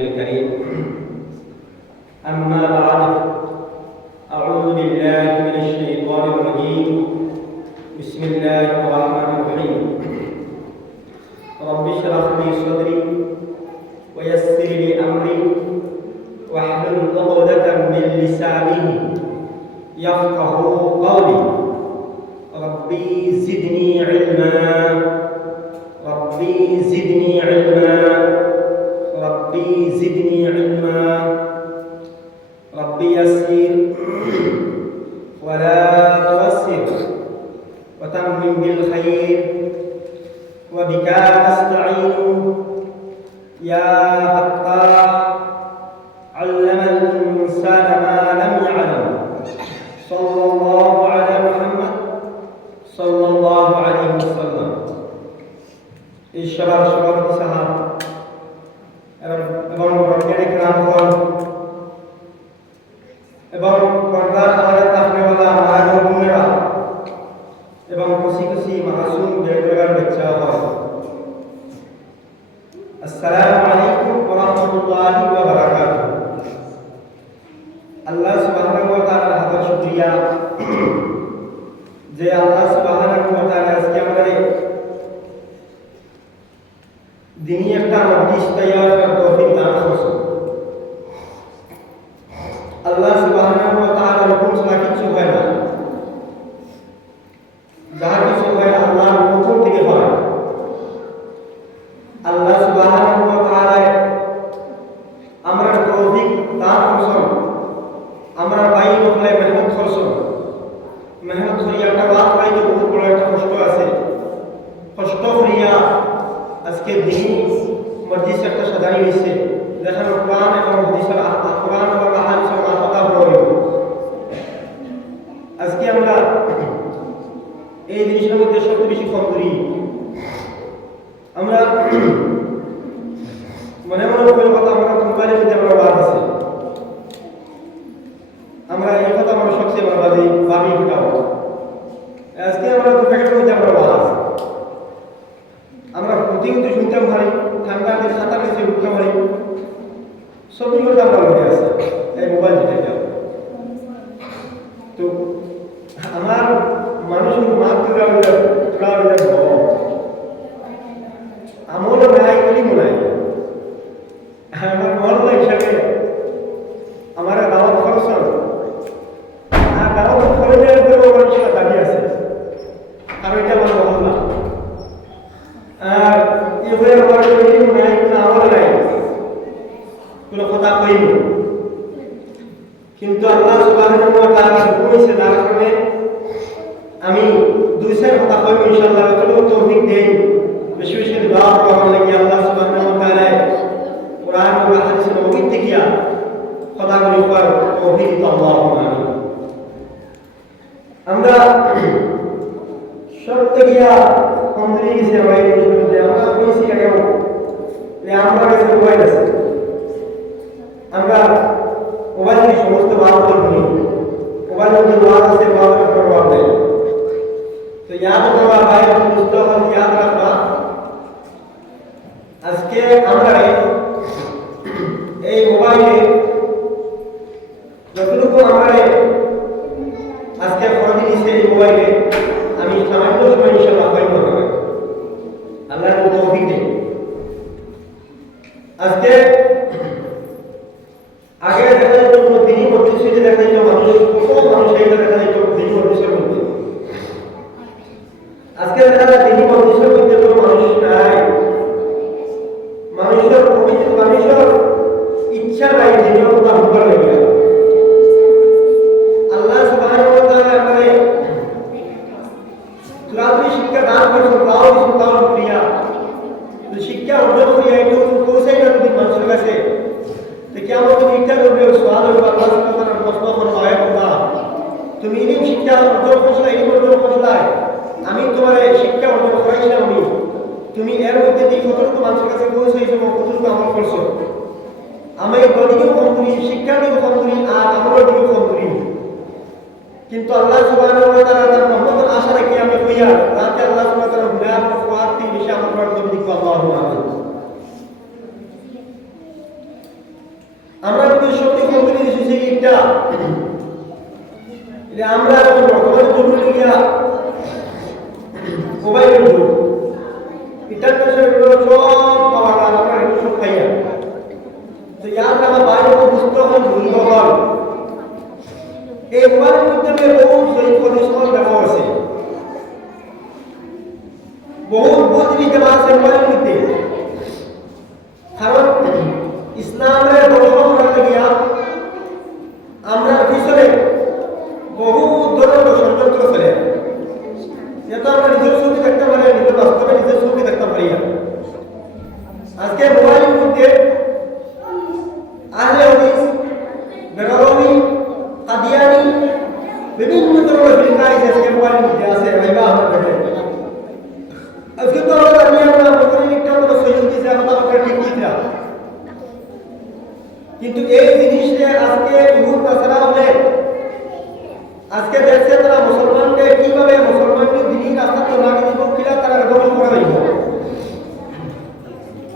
الكريم أما بعد أعوذ بالله من الشيطان الرجيم بسم الله الرحمن الرحيم رب اشرح لي صدري ويسر لي أمري واحلل عقدة من لساني يفقه قولي ربي زدني علما ربي زدني علما ربي زدني علما ربي يسر ولا تعسر وتمم بالخير وبك نستعين يا فتاح علم الإنسان ما لم يعلم صلى الله على محمد صلى الله عليه وسلم ঈশ্বর সভাপতি সাহাব এবং বৈজ্ঞানিক রামগণ এবং পর্দার আড়ালে থাকনেওয়ালা মা ও বোনেরা এবং খুশি খুশি মাসুম বেগুনার বাচ্চা হয় আসসালামু আলাইকুম ওয়া রাহমাতুল্লাহি ওয়া বারাকাতুহু আল্লাহ সুবহানাহু ওয়া তাআলার হাজার শুকরিয়া যে আল্লাহ সুবহানাহু ওয়া তাআলা আজকে আমাদের দিনী একটা মজলিস তৈয়ার করার তৌফিক দান করেছেন আল্লাহ সুবহানাহু ওয়া তাআলার হুকুম ছাড়া কিছু হয় না যা কিছু হয় আল্লাহর হুকুম থেকে হয় আল্লাহ সুবহানাহু ওয়া তাআলা আমরা তৌফিক দান করেছেন আমরা ভাই বলে মেহনত করেছেন মেহনত করিয়া একটা বাদ পাইতে বহুত বড় একটা কষ্ট আছে কষ্ট করিয়া আজকে দিন মসজিদ একটা সাজানি হয়েছে যেখানে কোরআন এবং হাদিসের কোরআন এবং হাদিসের কথা বলব আজকে আমরা এই জিনিসের মধ্যে সবচেয়ে বেশি কম করি আমরা মনে মনে কোনো কথা আমরা মোবাইলের মধ্যে আমরা বাদ আছে আমরা এই কথা আমরা সবচেয়ে আমরা ভাবি উঠাও আজকে আমরা তো প্যাকেটের মধ্যে আমরা বাদ আছে আমরা প্রতিনিয়ত শুনতে পারি ঠান্ডা দিন সাঁতার কাছে উঠতে পারি সবই কথা আমরা মনে আছে এই মোবাইল যেটা তো আমার মানুষের মাত্র আমল নাই বলি মনে হয় আমার মহল্লা হিসাবে আমার দাওয়াত খরচ আর দাওয়াত খরচের উপরে মানুষের দাবি আছে কারণ এটা আমার মহল্লা আর এবারে আমার কোনো নাই কোনো আমল নাই কোনো কথা কইব কিন্তু আল্লাহ সুবহানাহু ওয়া তাআলা হুকুমে যার কারণে আমি দুই চার কথা কইব ইনশাআল্লাহ যতটুকু তৌফিক দেই বেশি বেশি দোয়া করার লাগি আল্লাহ সুবহানাহু ওয়া তাআলা কোরআন ও হাদিসের মধ্যে দেখিয়া কথাগুলো উপর তৌফিক আল্লাহুম্মা আমিন আমরা সত্যি গিয়া কমপ্লিট গেছে ভাই আমরা কইছি আগেও যে আমরা কাছে মোবাইল আছে আমরা মোবাইলের সমস্ত বাদ করবি মোবাইলের যে বাদ আছে বাদের প্রভাব নেই তো ইয়াদ করবা ভাই মুস্তফা ইয়াদ রাখবা আজকে আমরা এই মোবাইলে যতটুকু আমরা আজকে পড়ে দিয়েছি এই মোবাইলে আমি সামান্য সময় ইনশাআল্লাহ বলবো না আল্লাহর তৌফিক দেন আজকে আগে দেখা যেত কোনো দিনই মধ্যে দেখা যেত মানুষ কত মানুষ এটা দেখা যেত দিনই মধ্যে মধ্যে আজকে দেখা যায় দিনই মধ্যে মধ্যে কোনো মানুষ নাই মানুষের ইচ্ছা নাই দিনের কথা হুকার লাগে আল্লাহ সুবহানাহু ওয়া তাআলা আমাদের ক্লাসে শিক্ষা দান করেছেন তাও শুকরিয়া শিক্ষা অর্জন করিয়া একটু পৌঁছাই না যদি মানুষের কাছে তো কেমন তুমি ইচ্ছা করবে সোয়াল হবে আল্লাহ সুবহানাহু ওয়া তাআলার প্রশ্ন করো আয় খোদা তুমি ইলম শিক্ষা অর্জন করছো ইলম অর্জন করছলাই আমি তোমার শিক্ষা অর্জন করাইছিলাম আমি তুমি এর মধ্যে দিয়ে কতটুকু মানুষের কাছে পৌঁছাইছো কতটুকু আমল করছো আমি গদিকেও কম করি শিক্ষা দিকেও কম করি আর আমলের দিকেও কম করি কিন্তু আল্লাহ সুবহানাহু ওয়া তাআলা তার রহমতের আশা রাখি আমি কইয়া রাতে আল্লাহ সুবহানাহু ওয়া তাআলা গুনাহ ওয়াতি বিষয় আমার উপর তৌফিক আল্লাহু আমিন আমরা কিন্তু সত্যি কমিটি এসেছি একটা আমরা বর্তমানে জরুরি গিয়া মোবাইলের যুগ ইন্টারনেটের সব খাবার আমরা একটু সব খাইয়া তো ইয়ার আমার বাইরে বুঝতে হবে ভুল হল এই মোবাইলের মধ্যে বহু সেই পরিশ্রম ব্যবহার আছে বহু জিনিস দেওয়া আছে মোবাইলের মধ্যে কারণ ইসলামের দর্শন করতে গিয়া আমরা পিছনে বহু ধরনের ষড়যন্ত্র চলে যেহেতু আমরা নিজের ছবি দেখতে পারি নিজের বাস্তবে নিজের ছবি দেখতে পারি আজকে মোবাইলের মধ্যে আহলে হাদিস বেরলভী কাদিয়ানি বিভিন্ন ধরনের ফিল্টার আজকে মোবাইলের মধ্যে আছে ভাইবা আমাদের আজকে তো আমরা জানি আমরা মোবাইলের একটা আমরা সহযোগী যে আমরা ঠিক ঠিক না কিন্তু এই জিনিসটা আজকে ইহুদ নাসারা হলে আজকে দেখছে তারা মুসলমানকে কিভাবে মুসলমানকে দিনই রাস্তা তো লাগিয়ে দিব কিনা তারা গ্রহণ করে দিব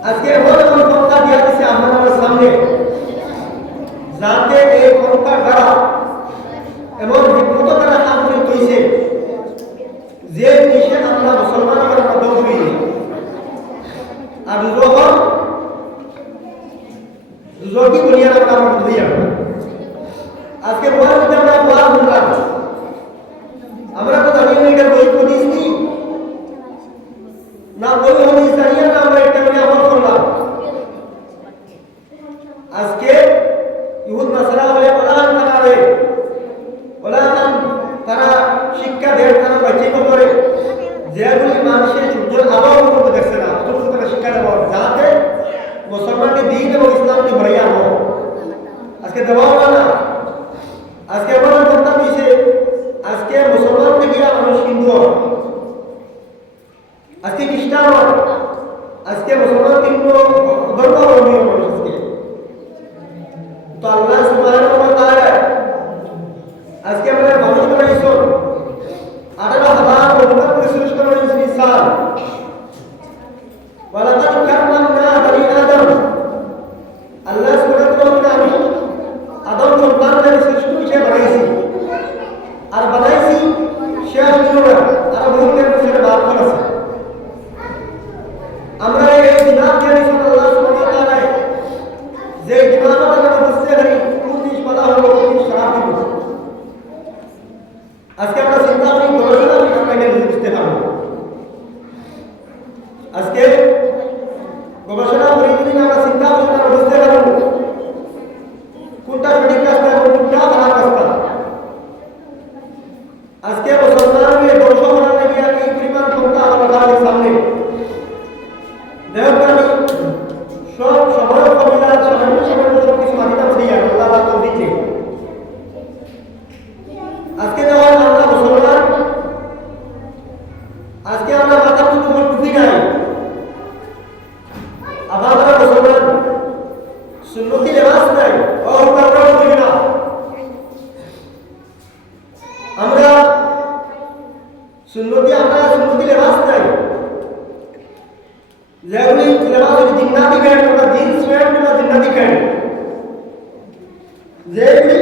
আজকে এমন এমন পন্থা দিয়া দিচ্ছে আমাদের সামনে যাতে এই পন্থার দ্বারা এমন বিব্রত তারা আন্দোলন হয়েছে যে জিনিসে আমরা মুসলমান আমরা দোষ হইনি আর দুজকি বলিয়া আমরা বুঝি আজকে বলার মধ্যে আমরা ওয়াজ শুনলাম আমরা তো জানি না এটা বই হাদিস নেই না বই হাদিস জানি না আমরা এটা নিয়ে আমল করলাম আজকে ইহুদ নাসারা বলে তারা শিক্ষা দেয় তারা বাচ্চাই করে যেগুলি মানুষের সূর্যের আলো মতো দেখছে না অথচ তারা শিক্ষা দেওয়া যাতে মুসলমানকে দিন এবং ইসলামকে ভরাইয়া আনো আজকে দেওয়া হবে না আজকে এমন কথা হয়েছে আজকে মুসলমান থেকে মানুষ হিন্দু হয় আজকে খ্রিস্টান হয় আজকে মুসলমান কিন্তু ধর্মাবলম্বী মানুষ আজকে তো আল্লাহ সুবহানাহু ওয়া তাআলা আজকে আমরা মানুষ বানাইছো 18,000 বছর সৃষ্টি করেছেন ইনসান ওয়ালাকাদ কাররামনা বনি আদম আল্লাহ সুবহানাহু ওয়া তাআলা আমি আদম সন্তানদের সৃষ্টি হিসেবে বানাইছি আর বানাইছি শেষ দিনরা আর বহুতের পিছনে বাদ আছে আমরা এই দিনাত জানি আল্লাহ সুবহানাহু ওয়া তাআলা যে দিনাত আমরা বুঝতে পারি কোন জিনিস বলা হলো কোন জিনিস খারাপ দিব আজকে আমরা চিন্তা করি গবেষণা আমরা এটা বুঝতে পারবো আজকে গবেষণা করি যদি আমরা চিন্তা করি আমরা বুঝতে পারবো কোনটা সঠিক রাস্তা এবং কোনটা খারাপ রাস্তা আজকে মুসলমানকে ধ্বংস করার লাগে এই পরিমাণ ক্ষমতা আমাদের সামনে দেহপ্রাণী সব সময় কবিতা সাধারণ সাধারণ সব কিছু মানিতাম দিয়ে আল্লাহ তো দিচ্ছে আজকে যখন আমরা মুসলমান আজকে আমরা মাথার মধ্যে কোনো টুপি নাই আবার আমরা মুসলমান সুন্নতি লেবাস নাই আমরা বুঝি না আমরা সুন্নতি লেবাস নাই যেগুলি লেবাস হচ্ছে জিন্নাতি প্যান্ট বা জিন্স প্যান্ট বা জিন্নাতি প্যান্ট যেগুলি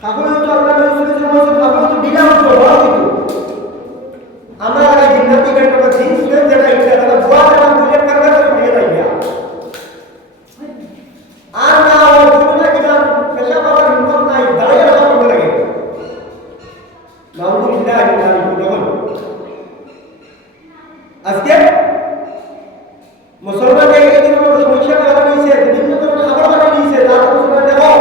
খাবুল তো আমরা শুনেছি খাবুল তো বিনা হতো বড় হতো আমরা আগে জিন্নাতি প্যান্ট বা জিন্স প্যান্ট যেটা ইচ্ছা তারা বুয়া দেওয়া বুলেট কারবার করে দিয়ে যায় আর না ওই পুরোটা কিনা পেশা পাওয়ার হিম্মত নাই দাঁড়িয়ে রাখা ভালো লাগে নাউজুবিল্লাহ যখন আজকে মুসলমান এই ধরনের সমস্যা করা হয়েছে বিভিন্ন ধরনের খাবার বানিয়ে দিয়েছে তার মুসলমান দেখো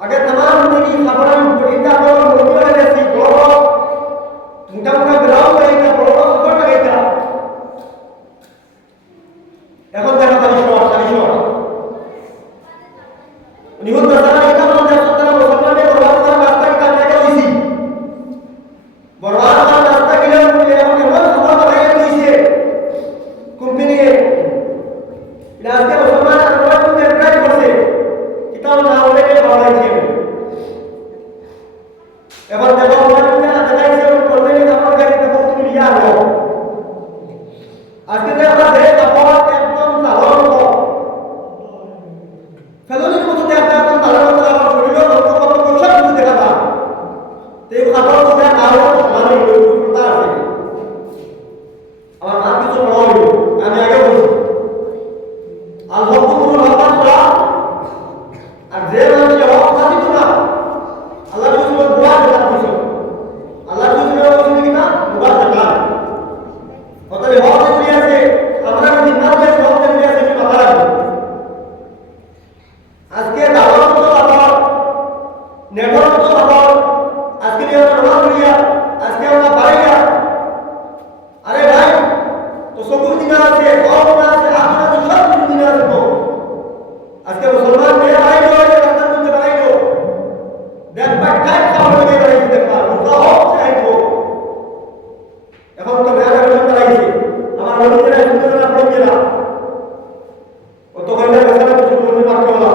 আগে तमाम দিনই খাবার বড়িটা বড় মোটা লাগাইছি বড় মোটা মোটা ব্লাউজ লাগাইতা বড় বড় কাপড় লাগাইতা এখন দেখা যায় শর্ট নিহুত দাদা এটা আমাদের সত্তর মুসলমানের বড় বড় রাস্তা কি কাটে গেছি বড় বড় রাস্তা গেলে এখন এমন খাবার বানাইয়া দিয়েছে কোম্পানি আজকে মুসলমান আমরা কিন্তু ট্রাই করছে কিতাব না হলে ভালো লাগছে এবার দেখো আমাদের দেখাইছে কোম্পানি কাপড় গাড়ি দেখো তুমি ইয়া হলো আজকে যে আমরা দেখ কাপড় একদম সাধারণ সব না আছে আপনার সব কিছু দিনে আসবো আজকে মুসলমান মেয়ে বাড়াইলো রাস্তার মধ্যে বাড়াইলো দেখবা কাজ খাওয়া মেয়ে বাড়াইছে দেখবা বুঝা হোক চাইবো এখন তো মেয়ে বাড়াইছে আমার মন্দিরে সুন্দর না পড়ে গেলাম কত ঘন্টা বেসারা কিছু করতে পারতো না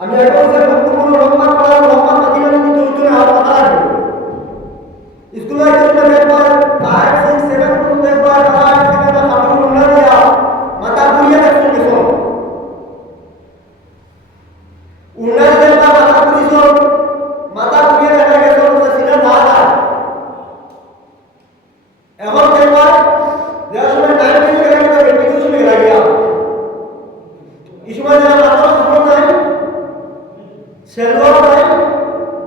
আমি এখন স্যার বক্তব্য রহমান করার রহমান মাদিনা কিন্তু উত্তরে হাত পাতা লাগবে স্কুলে একটা দেখবার 5 6 7 কোন দেখবার 8 থেকে বা ফাটল না দিয়া মাথা ঘুরিয়ে দেখতে গেছো উন্নয়ন দেখবার মাথা ঘুরিয়েছো মাথা ঘুরিয়ে দেখা গেছো সিনা না যায় এখন দেখবার যে সময় টাইম থেকে গেলে তো ব্যক্তিগত সময় লাগিয়া এই সময় যারা মাথা সফল নাই সেলওয়ার নাই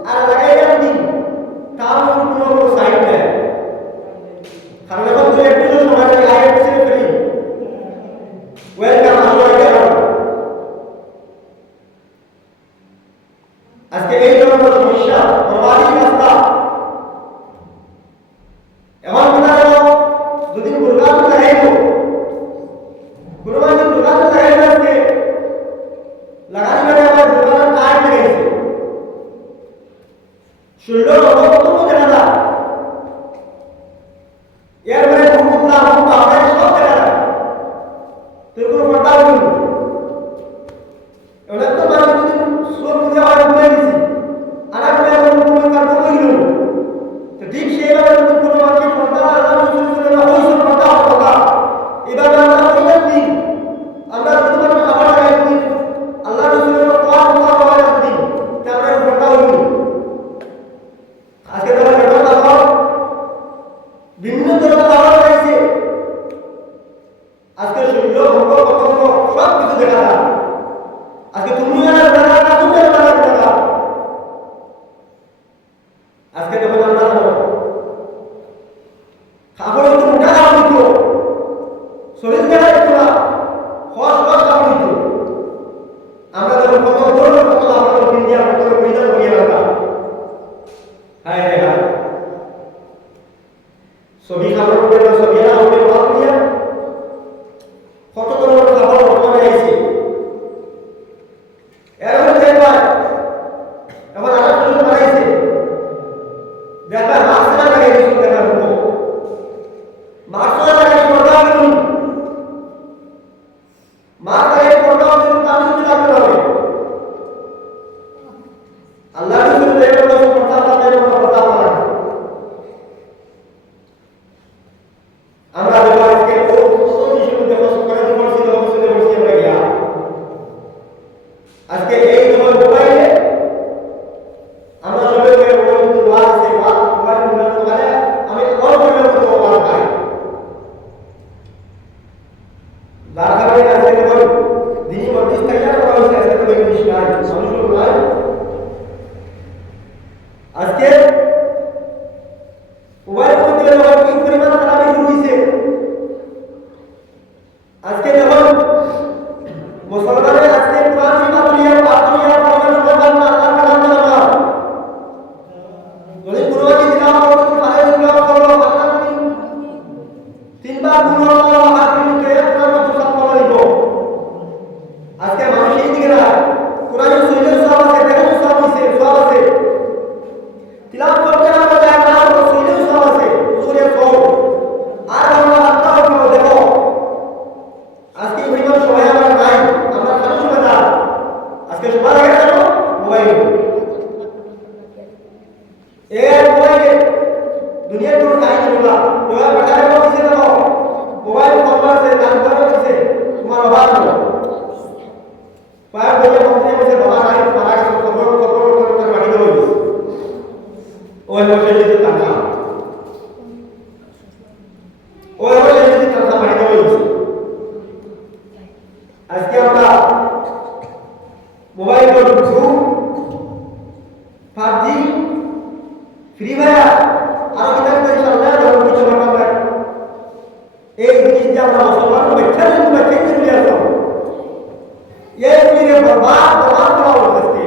আর লাগাই গেল দিন তাও কোনো সাইড নেই কারণ এখন তো একটু সময়টা আগে পিছনে ফেলি ওয়েলকাম আসলে আজকে এই ধরনের সমস্যা প্রবাদী রাস্তা এখন কথা হলো যদি প্রোগ্রাম লাগাইব কোনোবাই প্রোগ্রাম লাগাইব আজকে লাগানি মানে আমার দোকানের কাজ লাগাইছে সুন্দর অবস্থা দেখা যায় এর মানে মুকুটলা মুকুট আমরা সব দেখা যায় তোর কোনো পর্দা হইল এবার তো মানুষ সব দিয়ে আর বলে দিছি আর একটা কোনো কারণ হইল তো ঠিক সেইভাবে যদি কোনো মানুষের পর্দা আল্লাহ শুনে না ওই সব পর্দা কথা এভাবে আমরা ওইটার দিন আমরা শুধুমাত্র খাবার লাগাই দিন আল্লাহ রসুলের কোয়া কোয়া হয় না দিন তা আমরা পর্দা হইল আজকে তারা কেটে দাও বিভিন্ন ধরনের খাবার লাগাইছে আজকে শরীর ভঙ্গ পতঙ্গ সব কিছু দেখা যায় আজকে তুমি আর দেখা না তুমি আর দেখা আজকে যখন আমরা খাবার একটু মোটা খাবার দিত শরীর দেখা যেত না হস হস খাবার দিত আমরা যখন কত ধরনের কত আমরা ইন্ডিয়া কত পরিধান করিয়ে রাখা হায় রে হায় ছবি খাবার উপরে ছবি না হবে বাদ দিয়া কত ধরনের খাবার বর্তমানে আইছে এর মধ্যে দেখবা এখন আলাদা কিছু বানাইছে দেখবা মাছটা লাগাই দিয়েছে দেখবা মুখ মাছটা লাগাই পড়া গেল মাছ লাগাই পড়া গেল তাহলে কি লাগবে হবে আল্লাহ রসুল দেখবা তো পড়া লাগবে পড়া লাগবে আমরা দেখবা আজকে ও কত কিছু দেখো করে দিবসে অবশ্যই বসে আমরা গিয়া আজকে এই সময় মোবাইলে আমরা সবাই মোবাইল তো ওয়াজ আছে মোবাইল না সকালে আমি অল করে তো ওয়াজ পাই দাঁড়াবে আজকে তো দিনই মধ্যস্থ থাকা করা হয়েছে আজকে তো বেশি নাই মানুষ নাই আজকে মোবাইল করতে যখন কি পরিমাণ খারাপই শুরু হয়েছে আজকে যখন মুসলমানের আজকে কোরআন ইমানুলিয়া পাতুলিয়া পরিমাণ সমাধান না আল্লাহ কালাম না যদি কোরআন দিলাম করতে পারে দিলাম করলো আল্লাহ তিনবার গুণ হাকিমকে কোরআন তো সব বলা দিব আজকে মানুষ এই দিকে না কোরআন সুইলের সব আছে দেখো সব আছে সব আছে তিলাওয়াত করতে আমরা যায় না সুইলের সব আছে সুরে সব আর আমরা আত্মা করব দেখো আজকে পরিমাণ সময় আমরা নাই আমরা খালি সময় না আজকে সবার আগে কেন মোবাইল এই মোবাইলে দুনিয়ার কোনো কাহিনী বলা ওরা পাঠালে বলছে না মোবাইল ফোন আছে দান করে বলছে তোমার অভাব নেই পায় বলে মন্ত্রী বলছে বাবা নাই মারা গেছে খবর করে বাড়ি দেবো ওই বসে যদি টাকা ওই বসে যদি টাকা বাড়ি দেবো আজকে আমরা মোবাইল ঢুকছু 5G ফ্রি ফায়ার আরো কিতাব তো ইনশাআল্লাহ যখন কিছু ব্যাপার এই জিনিস যে আমরা মুসলমান ব্যাখ্যা দিয়ে আসো এই জিনিস বরবাদ করা হচ্ছে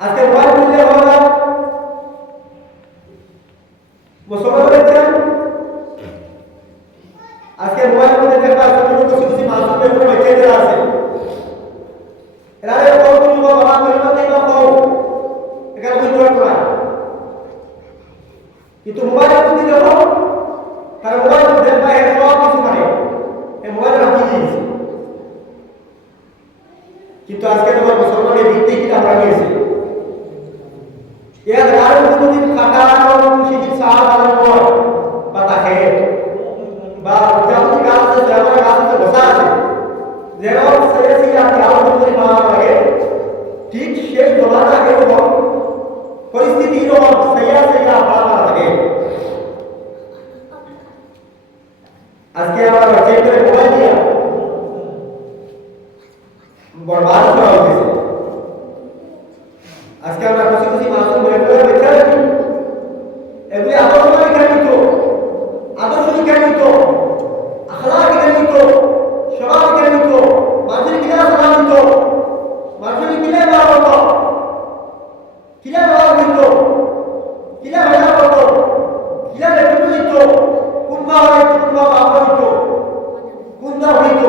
আজকে মোবাইল মিললে হলো মুসলমান দেখছেন আজকে মোবাইলের মধ্যে দেখবা ছোট ছোট কিছু কিছু মাসুম বেগুন বাচ্চাদের আছে এরা কও তুমি বাবা করিবা তাই কও এখানে বুঝতে পারো না কিন্তু মোবাইলের মধ্যে দেখো তারা মোবাইল দেখবা এর সব কিছু পারে এই মোবাইল রাখি দিয়েছে কিন্তু আজকে তোমার মুসলমানের ভিত্তি কি আমরা নিয়েছি এর কারণ কোনদিন কাটা শিশির সাহা বানানোর পর পাতা খেয়ে বা যেমন গাছ আছে যেমন গাছ আছে বসা আছে যেমন সেরেছি আপনি আলো করে পাওয়া লাগে ঠিক সেই জমাটা এরকম পরিস্থিতি এরকম সেইয়া সেইয়া পাওয়া লাগে আজকে আমরা চেক করে মোবাইল দিয়া বরবাদ করা হয়েছে আজকে আমরা খুশি খুশি মাসুম বেগুন বেচা রাখি এগুলি আদর্শ শিক্ষান্বিত আদর্শ শিক্ষান্বিত আখলাক শিক্ষান্বিত স্বভাব শিক্ষান্বিত মানুষের কিনা সাধারণত মানুষের কিনা ব্যবহার কিনা ব্যবহার হইত কিনা ব্যবহার করত কিনা নেতৃত্ব দিত কোন বা হইত কোন বা বাবা হইত কোন বা হইত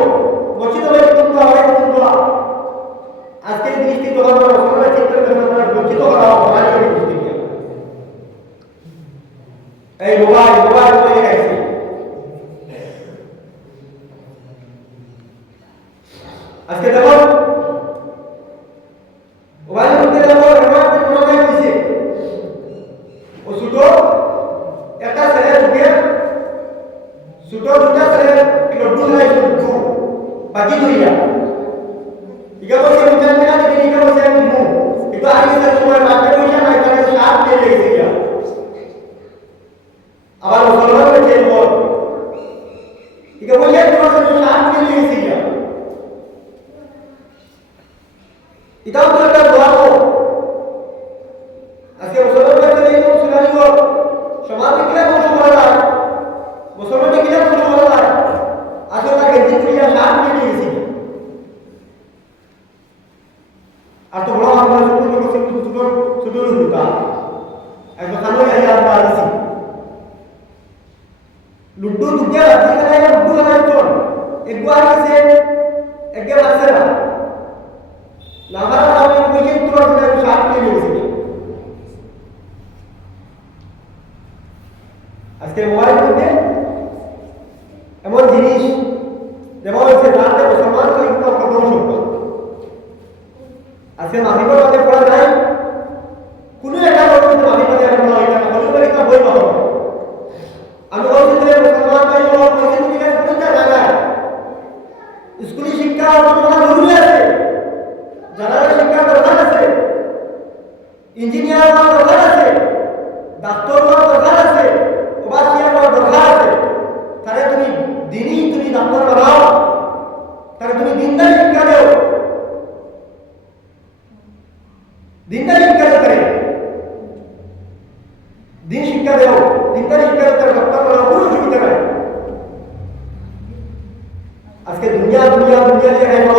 মসজিদ হইত কোন বা হইত কোন বা আজকে দৃষ্টি তো আমরা সবাই চিন্তা করে আমরা বঞ্চিত করা হয় দৃষ্টি নিয়ে এই মোবাইল হয়ে গেছে আজকে দেখো মোবাইলের মধ্যে দেখো রেমান্ডের কোনো কাজ দিছে ও ছোট একটা ছেলে ঢুকে ছোট দুটা ছেলে লড্ডু খাইছে লড্ডু বাকি ধরিয়া ইকা বসে বিচার করা দিবি ইকা বসে আমি দিব কিন্তু আগে স্যার সময় মাঠে বসে না এখানে সাপ দিয়ে লেগেছে গিয়া আবার মুসলমানের চেয়ে বল ইকা বসে তোমার সাথে সাপ দিয়ে লেগেছে গিয়া এটাও তো একটা দোয়া তো আজকে মুসলমানের চেয়ে এই সুনানি গো সমাজে কিলা ধ্বংস করা যায় মুসলমানকে কিলা ধ্বংস করা যায় আসলে তাকে জিতরিয়া সাপ দিয়ে লেগেছে আর তো বড় আমরা ছোট ছোট ছোট লুকা এক খানো এই আমরা আছি লুড্ডু দুকে রাখি করে লুড্ডু খেলার জন্য একবার আছে একবার আছে না নামার আমি কইছি তোমার সাথে সাথ নিয়ে গেছি আজকে মোবাইল মধ্যে এমন জিনিস যেমন হচ্ছে রাতে মুসলমান কিন্তু কত সম্পদ আজকে মাহিবার মধ্যে পড়া যায় কোনো একটা কিন্তু মাহিবাদে এখন পড়া হয় না হলে একটা বই পাবো আমি বলছি যে মুসলমান ভাই ও পরিচিত দিকে পড়তে যায় স্কুলি শিক্ষা অর্জন জরুরি আছে জেনারেল শিক্ষা দরকার আছে ইঞ্জিনিয়ার হওয়ার দরকার আছে ডাক্তার হওয়ার দরকার আছে ওবাসিয়া হওয়ার দরকার আছে তাহলে তুমি দিনই তুমি ডাক্তার বানাও তাহলে তুমি দিনদারি শিক্ষা দেও দিনদারি শিক্ষা করে দিন শিক্ষা দেও দিনদারি শিক্ষা করে ডাক্তার বানাও কোনো অসুবিধা নাই আজকে দুনিয়া যে হ্যাঁ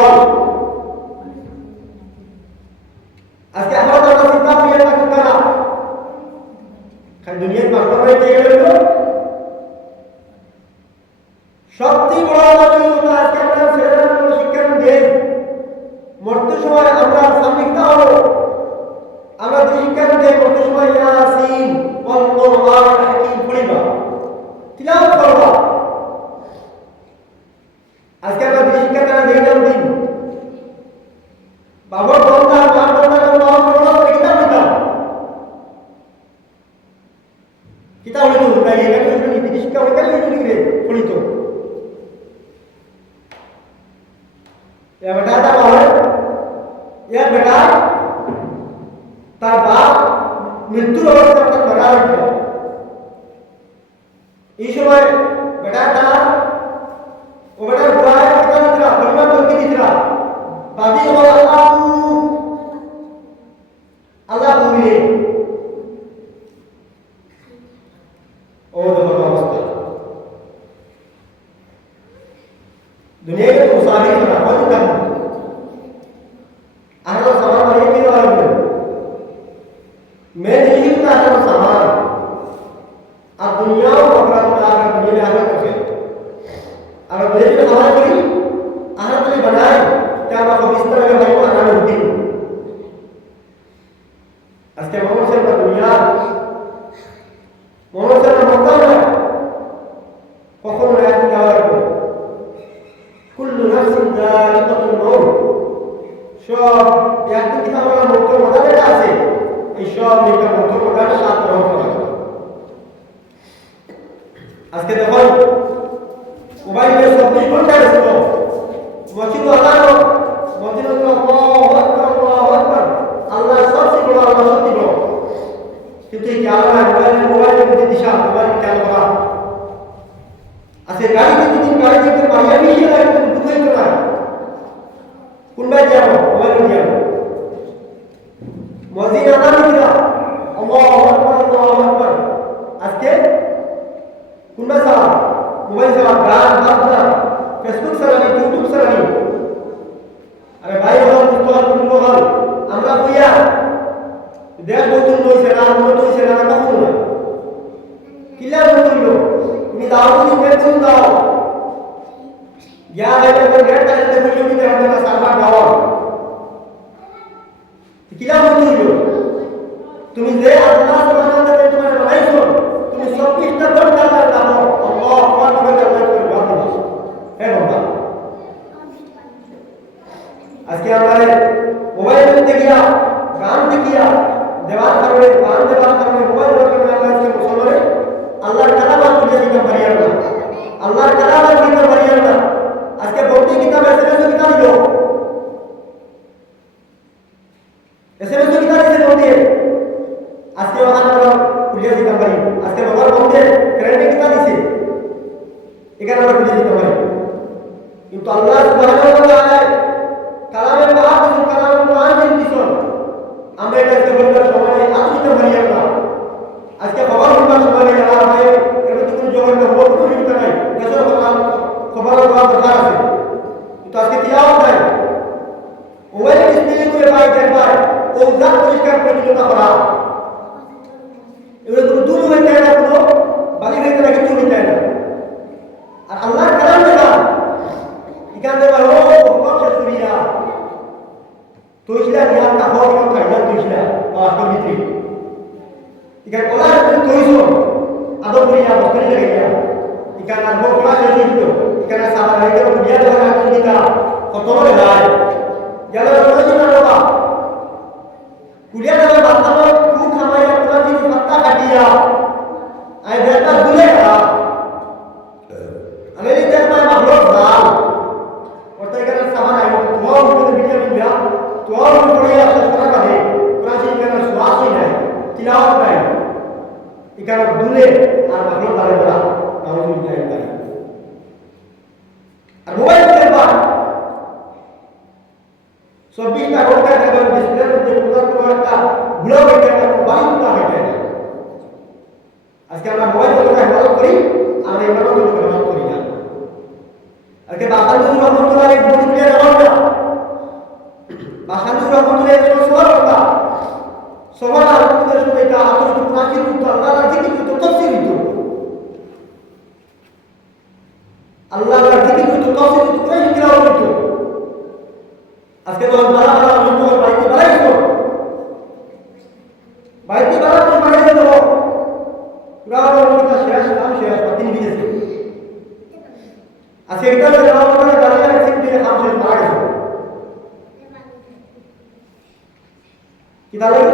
আজকে আমরা তো চিন্তা করি না কোন না খালি দুনিয়ার মাস্টার হয়ে গেল সবচেয়ে বড় কথা আজকে আমরা ছেলেদের শিক্ষা দেই মরতে সময় আমরা সামনে হলো আমরা যে শিক্ষা দেই মরতে সময় ইয়াসিন ওয়াল কুরআন হাকিম পড়িবা তিলাওয়াত করবা আজকে আমরা যে শিক্ষা তারা দেই না দিন বাবার বন্ধা মার বন্ধা নামাজ পড়া কিতাব হইতো তাই এখানে শুনি শিক্ষা হইতো শুনি রে পড়িতো বেটা তা বলে বেটা তার বাপ মৃত্যুর অবস্থা তখন মারা হয়েছিল এই সময় বেটা তার ও বেটার বুড়ায় কথা দিতরা পরিবার বলতে দিতরা বাদি ও আল্লাহ বলিয়ে ও দেখো অবস্থা दुनिया के मुसाफिर बना बहुत कम आना सामान बने के बाद मैं नहीं बता रहा हूँ सामान अब दुनिया को अपना बना कर दुनिया में आना करके কখনো একদিন যাওয়া লাগবে। কুল্লু নাফসিন যায়িকাতুল মাউত, সব একদিন কি আমরা মৃত্যুর মজা যেটা আছে এই সব মৃত্যুর মজাটা স্বাদ গ্রহণ করা লাগবে। আজকে দেখুন মোবাইলে 24 ঘন্টা ব্যস্ত, মসজিদ আল্লাহ মসজিদ আল্লাহ সবচেয়ে বড়, আল্লাহ সত্যি বড়, কিন্তু এই ক্যামেরা মোবাইলের মধ্যে দিশা মোবাইল ক্যামেরা আছে। গাড়িতে দুদিন গাড়ি দেখতে পাইয়া বেশি লাগে কিন্তু বুঝাই তো না কোনবাই যাবো মোবাইল দিয়ে মসজিদ আল্লাহ দিলা আল্লাহু আকবার আল্লাহু আকবার। আজকে কোনবা সালা মোবাইল সালা গান বাজনা ফেসবুক চালানি ইউটিউব চালানি। আরে ভাই হল মুস্তফা কোন হল আমরা কইয়া দেশ নতুন হইছে না উন্নত হইছে না কখনো না কিলা নতুন হইল তুমি দাও তুমি বেতন দাও ইয়া ভাই তো নেট চালাতে বুঝিও কি দেখাতে না সার্ভার দাও কিলা নতুন হইল। তুমি যে আল্লাহ সুবহানাহু ওয়া তাআলা তোমার বানাইছো তুমি 24টা ঘন্টা তার দাও আল্লাহ আকবার করে আল্লাহ করে বাদ দাও। হে বাবা আজকে আমাদের মোবাইল দেখতে গিয়া গান দেখিয়া দেওয়ার কারণে গান দেওয়ার কারণে মোবাইল দেওয়ার কারণে আমরা আজকে মুসলমানে আল্লাহর কালাম আর বুঝে দিতে পারি না, আল্লাহর কালাম আর দিতে পারি না। আজকে বলতে কিতাব এসএমএস কিতাব দিল এসএমএস কিতাব দিছে বলতে আজকে ওখানে আমরা খুলিয়া দিতে পারি। আজকে বাবার বলতে ফ্রেন্ডে কিতাব দিছে এখানে আমরা খুলিয়া দিতে পারি, কিন্তু আল্লাহ সুবহানাহু ওয়া তাআলা কালামে পাক এবং কালামে কোরআন দিছেন আমরা এটা আজকে বলবার সময় আজ দিতে পারি না। আজকে বাবার বলবার সময় আর ভাই এটা তো কোনো জবাব না বলতে কোনো নাই দেশের খবর দরকার আছে, কিন্তু আজকে তিলাওয়াত নাই মোবাইল ডিসপ্লে করে পাই দেখবার ও জাত পরিষ্কার পরিচ্ছন্নতা করা এগুলো কোনো দূর হয়ে যায় না, কোনো বালি হয়ে যায় কিছু হয়ে যায় না। আর আল্লাহর কালাম দেখা এখানে ও কত সুরিয়া তোইছিলা নিয়া কাপড় কেন খাইলা তোইছিলা বাস্তব ভিতরে এখানে কোলা তুমি তোইছো আদর করিয়া বস্তরি লাগাইয়া এখানে আর বড় কোলা শেষ হইতো এখানে সারা লাগাইয়া বুঝিয়া দেওয়া আগুন দিতা কত বড় যায় যারা তোইছো না বাবা কুলিয়া দেওয়া বাতানো খুব খামাইয়া কোলা দিন পাত্তা কাটিয়া আই বেটা দুলে গা আমি দেখবা ভালো জাল ওটা এখানে সামান আইবো তোমার উপরে ভিডিও দিবা তোমার উপরে আসা করা বাদে কোরআন এখানে সুয়াসই নাই তিলাওয়াত নাই এখানে দুলে আর ভালো তারে বলা তাহলে নাই নাই। আর মোবাইল দেখবা 24টা ঘন্টা দেখবা ডিসপ্লের মধ্যে কোনো একটা ভুলা হয়ে যায় না, বাড়ি ভুলা হয়ে যায় না। আজকে আমরা মোবাইল কথা ব্যবহার করি আমরা এগুলো কিন্তু ব্যবহার করি না। আজকে বাসানুর রহমতুল্লাহ এক বড় প্রিয় রহমত বাসানুর রহমতুল্লাহ এক সবার কথা সবার আলোচনার সময় এটা আতরিত প্রাচীন উত্তর আল্লাহর জিকির উত্তর তফসির উত্তর আল্লাহর জিকির উত্তর তফসির উত্তর কোরআন তিলাওয়াত উত্তর। আজকে তো বালা বালা উত্তর বাড়িতে বাড়াইছো বাড়িতে বাড়াইছো বাড়াইছো তো পুরানো উত্তর শেষ কাম শেষ পাতিন দিয়েছে। আজকে এটা জানাও করে দাঁড়িয়ে আছে যে কাম শেষ মারা গেছে কি দাঁড়াই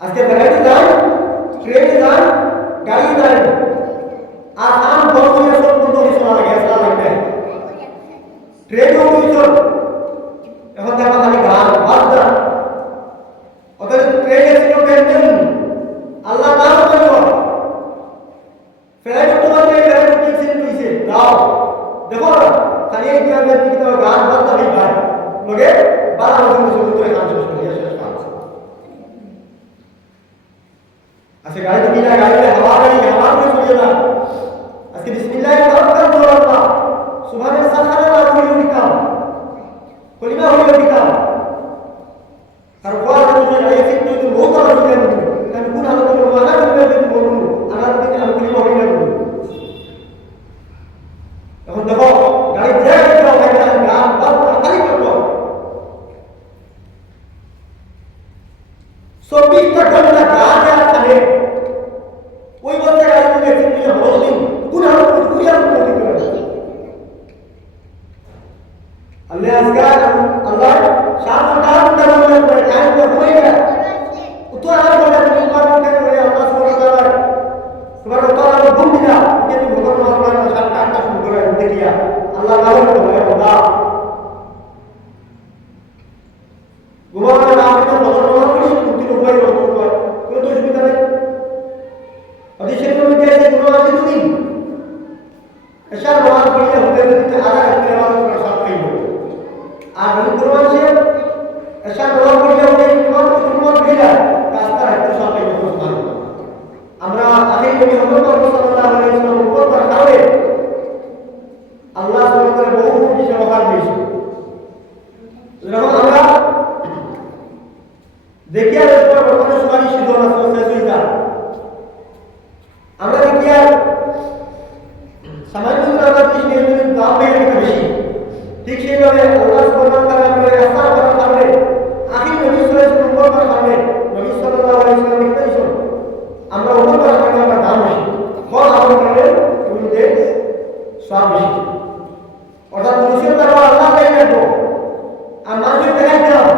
আজকে বেড়াইতে যান ট্রেনে যান গাড়ি যান আর কাম বন্ধ হয়ে সব বন্ধ হয়ে শোনা লাগে আসা লাগবে ট্রেনও হইছ এখন দেখা খালি গান বাজনা অতএব ট্রেনে ছিল টেনশন আল্লাহ নাম করব ফেরাই তোমার ফেরাই টেনশন হইছে দাও দেখো খালি এই গ্রামের দিকে তো গান বাজনা নেই ভাই লগে 12 বছর সমুদ্রে গান শেষ করিয়া শেষ কাজ আজকে গাড়িতে বিনা গাড়িতে হাওয়া করে চলে না। আজকে বিসমিল্লাহ তাওয়াক্কাল করো আল্লাহ সুবহানাল্লাহ সাবহানাল্লাহ হইল কিতাব কলিমা হইল কিতাব তার পর যদি আয়াত কিন্তু বহুত আলো দিলেন কারণ কোন আলো তো মানা করবে যদি বলুন আমার দিকে আমি কলিমা হইল না এখন দেখো গাড়ি ব্রেক দাও ভাই গান বাজনা খালি করো 24টা ঘন্টা গান আর খালি ওই বলতে গাড়ি থেকে বললেন কোন আলো এশার নামাজ পড়লে হুদের দিতে আলাদা একটা নামাজ পড়া সব পাইব আর নতুন মানুষে এশার নামাজ পড়লে হুদের নামাজ পড়লে রাস্তা একটা সব পাইব আমরা আগে নবী মুহাম্মদ সাল্লাল্লাহু আলাইহি ওয়াসাল্লাম উপর করা কারণে আল্লাহ সুবহানাহু ওয়া তাআলা বহু কিছু ব্যবহার দিয়েছে যখন আমরা দেখি আর বর্তমানে সবারই সিদ্ধ না আমরা দেখি আর সামান্য আমরা কৃষ্ণের দাম পেয়ে একটু বেশি ঠিক সেইভাবে আল্লাহ সুবহানাহু ওয়া তাআলা আমাদের রাস্তা করার কারণে আখির নবী সাল্লাল্লাহু আলাইহি ওয়াসাল্লাম উপর করার কারণে নবী সাল্লাল্লাহু আলাইহি ওয়াসাল্লাম দেখতেছেন আমরা উপর করার কারণে আমরা দাম বেশি ফল আমার কারণে উনিতে সব বেশি অর্থাৎ পুরুষের দ্বারা আল্লাহ তাই রাখবো আর মানুষের দেখাই দাও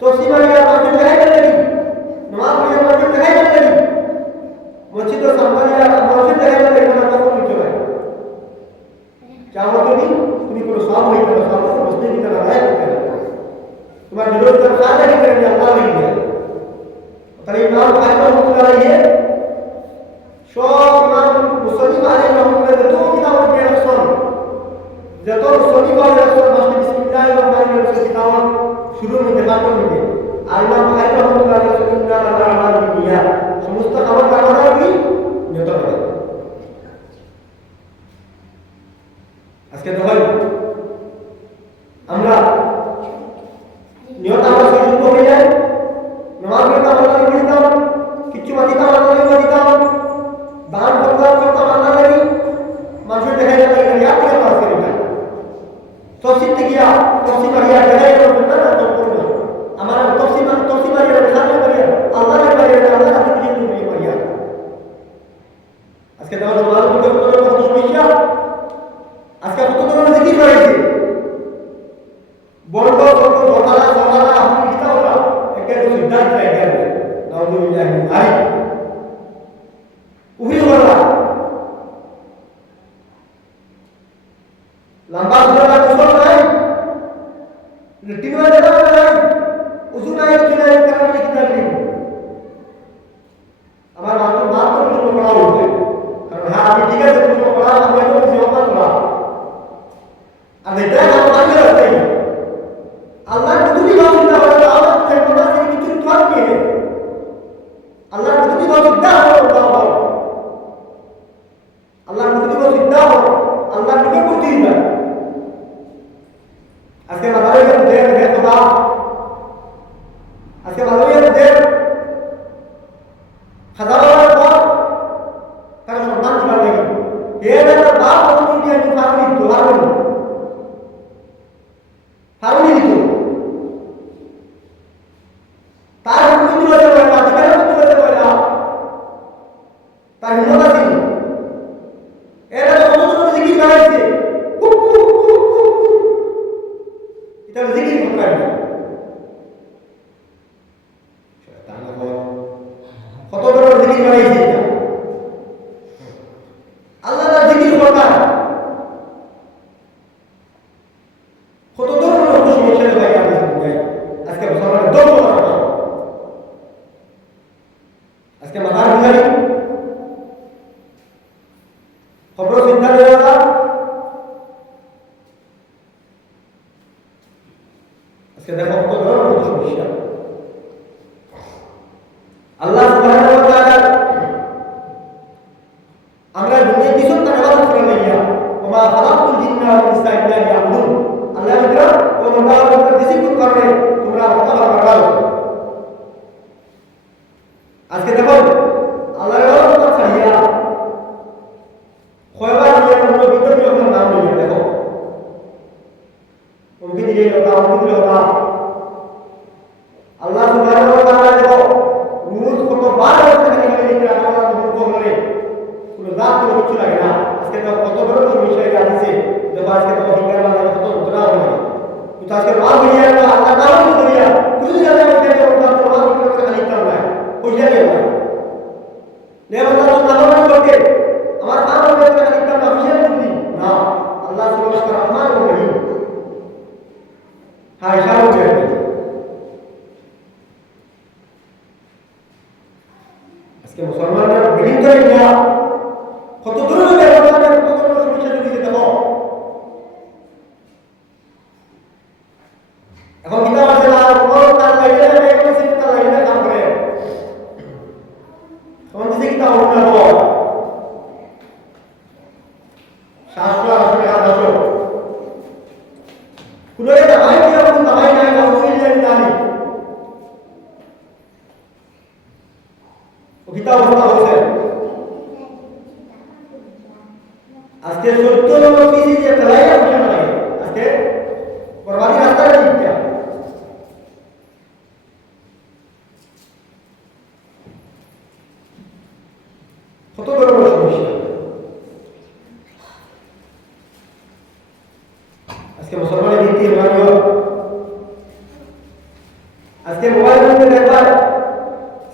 তো সীমানিয়া মানুষের দেখাই দেবে নামাজ পড়ে মানুষের দেখাই দেবে মসজিদ ও সামনিয়া মানুষের দেখাই দেবে কোনো কখন নিতে পারে চাও তুমি কোনো সব হইতে না সব বসতে দিতে না রায় করতে না তোমার বিরোধ কাজ আগে করে আল্লাহ লাগি দেয় তাহলে ইমাম ফায়দা হতে দাঁড়িয়ে সব ইমাম মুসলিম আলাইহিস সালাম যত কিতাব পড়ে রাখছেন যত মুসলিম আলাইহিস সালাম মাসে বিসমিল্লাহির রহমানির রহিম কিতাব শুরু হতে খাতম হতে আর ইমাম ফায়দা হতে দাঁড়িয়ে সুন্নাহ আল্লাহ বিয়া সমস্ত খাবার কারণে কি যত হবে আজকে তো ভাই আমরা নিয়ত আমরা সুযোগ হয়ে যায় নামাজ পড়তাম আল্লাহর পড়তাম কিছু মাতিতাম আল্লাহর পড়তাম দান করতাম আল্লাহর লাগি মানুষের দেখা যায় না ইয়া করে পাস করে না তফসিল থেকে গিয়া তফসিল মারিয়া দেখাই করতে না না তো করবে আমার তফসিল মারিয়া দেখানো মারিয়া আল্লাহর মারিয়া আল্লাহর কাছে বুঝিয়ে মারিয়া আজকে তো নামাজ পড়তে কত সমস্যা আজকে কত ধরনের জিকির রয়েছে বড় বড় জমালা আপনি কিতাব না একেবারে সিদ্ধান্ত একেবারে নাউযুবিল্লাহি মিন যালিক উহি বলা লম্বা সুরা কুসল নাই টিনওয়া জায়গা নাই উজু নাই কিনারে কারণে কিতাব নেই আমার মাত্র প্রশ্ন করা হচ্ছে কারণ হ্যাঁ আমি ঠিক আছে প্রশ্ন করা আমি একদম জীবন করা আর এটা আমার রাস্তা আল্লাহ কুতুবি বাউন্ডা বলে আমার কোনা থেকে কিছু কাজ নেই আল্লাহ কুতুবি বাউন্ডা বলে আল্লাহ কুতুবি বাউন্ডা আল্লাহ নিকে করতে দিবেন আজকে মাদারে দেন হে খোদা আজকে মাদারে দেন হাজার হাজার পর তার সন্তান দিবার লাগে এর একটা বাপ অনুমতি দিয়ে আমি ফারুনি দোয়া করি ফারুনি দিত তার অনুমতি হতে পারে না অধিকার অনুমতি হতে পারে না তার হিম্মত আছে এরা কত জিকির বানাইছে এটা জিকির করতে পারে কত ধরনের জিকির বানাইছে আল্লাহ তার জিকির করতে কত ধরনের সমস্যা ভাই আজকে সবার দৌড় করা আজকে মাথার বিহারি খবর চিন্তা দেওয়া আজকে দেখো কত ধরনের সমস্যা আল্লাহ সুবহানাহু ওয়া তাআলা আমরা দুনিয়া কিছু তাকাবাদ করে লইয়া ওমা খালাকুল জিন্না ওয়াল ইনসা ইল্লা লিয়াবুদুন আল্লাহ বলে ও মোটামুটি ডিসিপ্লিন করবে তোমরা মোটামুটি বাড়াও আজকে দেখো আল্লাহর কথা ছাড়িয়া কয়বার নিয়ে আমরা ভিতরে আমরা নাম নিয়ে দেখো উনকে দিলে কথা উনকে দিলে কথা আল্লাহ সুবহানাহু ওয়া তাআলা দেখো রোজ কতবার করতে গেলে এই রামাদান মুখ করে কোনো রাত কোনো কিছু লাগে না আজকে তো কত বড় সমস্যা এটা আছে দেখো আজকে তো হিংসা লাগে কত উতরা হয় কিন্তু আজকে রাত হয়ে গেল আল্লাহ নাম করিয়া কিছু জায়গায় মধ্যে আমরা প্রমাণ করতে খালি কাম নাই কইলা নিয়ে হয় নেবাদা তো নাম করতে আমার নাম করতে খালি কাম অফিসিয়াল করবি না আল্লাহ সুবহানাহু ওয়া তাআলা রহমান রহিম হ্যাঁ ইশারা শাস্ত্র আসলে আদর্শ কুলরে দামাই দিয়া কোন দামাই নাই নাউজুবিল্লাহি মিন যালিক অভিতা অবস্থা হচ্ছে আজকে সত্য পিছি যে তলাই আছে না আজকে বরবাদি রাস্তাটা দিকটা কত বড় বড় সমস্যা আজকে মুসলমানের নীতি মানিও আজকে মোবাইল মধ্যে দেখবার